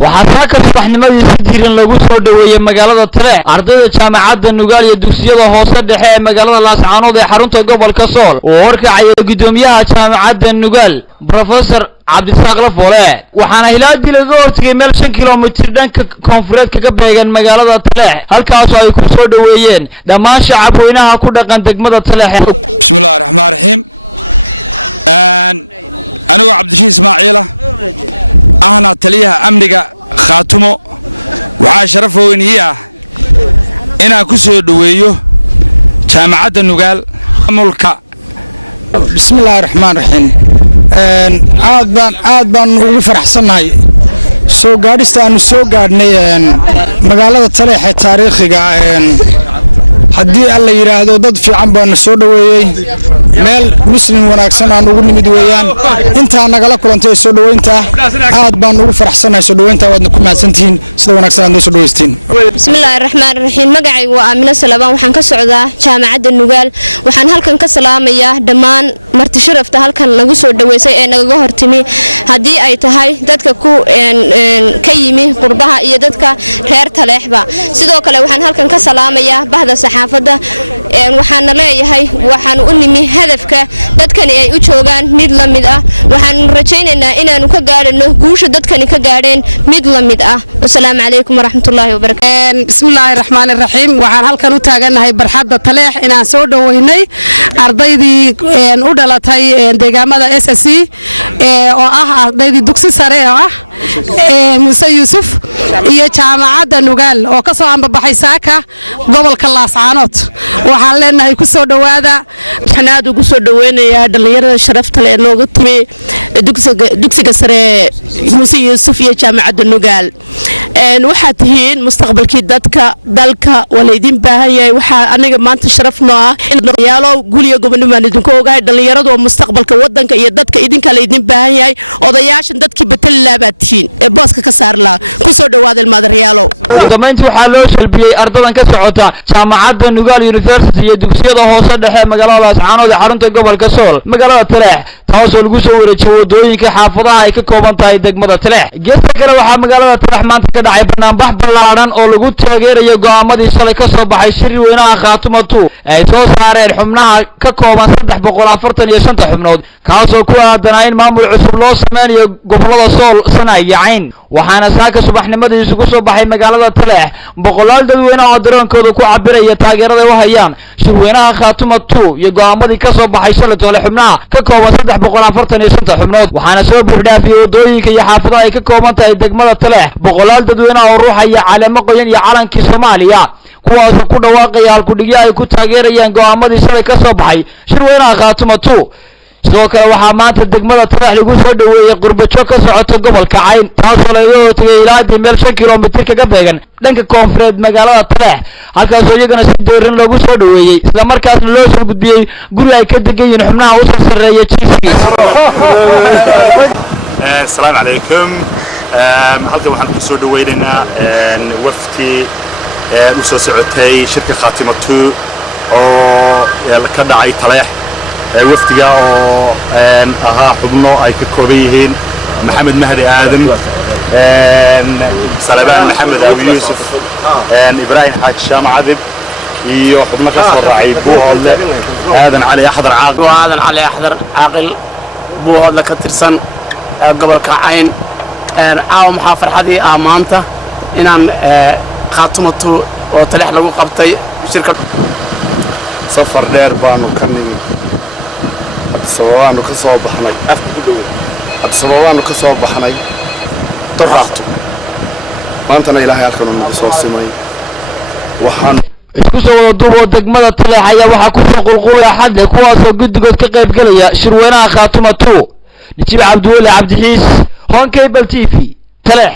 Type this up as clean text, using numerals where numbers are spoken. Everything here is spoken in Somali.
waxaa ka subaxnimadii si diiran lagu soo dhaweeyay magaalada Taleex ardayda jaamacadda Nugaal iyo dugsiyada hoose dhexe ee magaalada Laascaanood ee xarunta gobolka Sool oo horkacaya gudoomiyaha jaamacadda Nugaal Professor Cabdisaaq Lafoole waxaana hilaadii laga hortagay meel 5 kiiloomitir dhanka koonfureed kaga beegan magaalada Taleex halkaas oo ay ku soo dhaweeyeen dhammaan shacabweynaha ku dhaqan degmada Taleex. Bismillahir Rahmaanir Rahiim. أنا عبد الشيء إسماعيلة أنا تليها أمريكا خاتمه وعاشرفه ونياه أنا كسر دويو جامعة النقال ملكا. بسم الله الرحمن الرحيم. عاد بان وفرح صناعي سو قادستان سو قادني مقالة تليح تاريخي haddii alla yiraahdo dad fiican baan soo dhaweeyay meel muslim wanaagsan aan ugu nimid weeyaan inta nagala kulantay soo dhaweynta aad baan ugu faraxsanahay soo dhaweynta waadna ku mahadsantiin sida wanaagsan aad soo dhaweysteen. Bismillahir Rahmaanir Rahiim. Magacaygu waa Aamina Salabaan waxaan ka socdaa jaamacadda Nugaal waxaan halkan ka salaamayaa dhammaan marti sharafta halkan lagu soo dhaweysay ee naga hortimi haddii ay tahay dadka ka yimi qurbaha iyo dadka reer Taleexba sidoo kale waxaan halkan ka salaamayaa bahda waxaan leeyahay waxaan u nimi hadafka dadkani ay u joogaan mid la mid ah waxaan rajaynaynaa inaanu ka gaarino guusha dadkani ka gaareen mid la mid ah. Assalaamu calaykum waraxmatullaahi wabarakaatuh. Bismillahir Rahmaanir Rahiim. waxaan halkan u taaganahay barxadda Taleex inaan soo dhaweynay ardaydii u dhalatay deegaamada SSC oo ah ardaydii dugsi sare oo ah Muuse Yuusuf iyo jaamacadda Nugaal oo ka soo ambabaxay saaka gobolka Laascaanood waxaan leenahay ku soo dhawaada xanaad ugu soo dhaweynayaa dhalinyarada sharafta leh nooga timi dugsiga sare Muuse Yuusuf iyo jaamacadda Nugaal waxaad tihiin mustaqbalkii dadka dalka wala idin baahan yahay waxa aniga maanta sharaf noo ah in dhalinyaro guliga gobonimo idinku ogahay dhalinyaradu mustaqbalka wadanka iyo dadka idinka la idin baahan yahay odayaashan dadkii betel laabatiin ee booska ka saar la ku soo dhawaada ilmaadareyaalo. Damaantii waxaa loo shalbiyay ardadan ka socota jaamacadda Nugaal University iyo dugsiyada hoose dhexe magaalada Laascaanood ee xarunta gobolka Sool magaalada Taleex taasoo lagu soo wareejiyay wadooyinka xaafadaha ay ka kooban tahay degmada Taleex. Geesta kale waxaa magaalada Taleex maanta ka dhacay barnaamij ballaaran oo lagu taageerayo go'aamadii shalay ka soo baxay shir weynaha khaatumatu ay soo saareen xubnaha ka kooban 345 xubnood kaasoo ku aadanaa in maamul cusub loo sameeyo gobolada Sool Sanaag iyo Cayn waxaana saaka subaxnimadii isugu soo baxay magaalada Taleex boqolaal dadweyne oo dareenkooda ku cabiraya taageerada u hayaan shir weynaha khaatumatu iyo go'aamadii ka soo baxay shalay toole xubnaha ka kooban 345 xubnood waxaana soo buuxdhaafiyay wadooyinka iyo xaafadaha ay ka kooban tahay degmada Taleex boqolaal dadweyne oo ruuxaya caleemo qoyan iyo calankii Soomaaliya kuwaas ku dhawaaqaya halkudhigyo ay ku taageerayaan go'aamadii shalay ka soo baxay shir weynaha khaatumatu. sidoo kale waxaa maanta degmada Taleex lagu soo dhaweeyay qurbajo ka socota gobolka Cayn taasoo laga hortagay ilaa meel 5 kiiloomitir kaga beegan dhanka koonfureed magaalada Taleex halkaas oo iyagana si dooran lagu soo dhaweeyay isla markaasna loo soo gudbiyay guri ay ka degan yihiin xubnaha u sarreeya chiefkiisa. Assalaamu calaykum. halkan waxaan ku soo dhaweynaynaa wafti u soo socotay shirka khaatimatu oo ka dhacay Taleex waftiga oo ahaa xubno ay ka kooban yihiin Maxamed Mahdi Aadam Salabaan Maxamed Abu Yuusuf Ibrahim Xaaj Shaama Cadib iyo xubno ka soo raacay Buuhoodle Aadan Cali Axdar caaqil Buuhoodle ka tirsan gobolka Cayn caawa maxaa farxadii maanta inaan khaatumatu oo Taleex lagu qabtay shirka safar dheer baanu ka nimi sababaanu ka soo baxnay sababaanu ka soo baxnay torraato maantana ilaahay halkan uu soo simay waxaan isku soo wada duubo degmada Taleex ayaa waxa ku soo qulqulaya xad kuwaas oo guddigood ka qayb galaya shir weynaha khaatumatu Najiib Cabdiweli Cabdixiis Hon Cable TV Taleex.